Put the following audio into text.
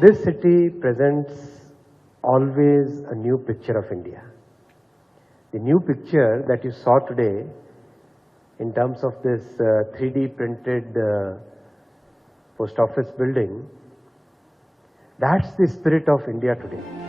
This city presents always a new picture of India. The new picture that you saw today in terms of this 3D printed post office building, that's the spirit of India today.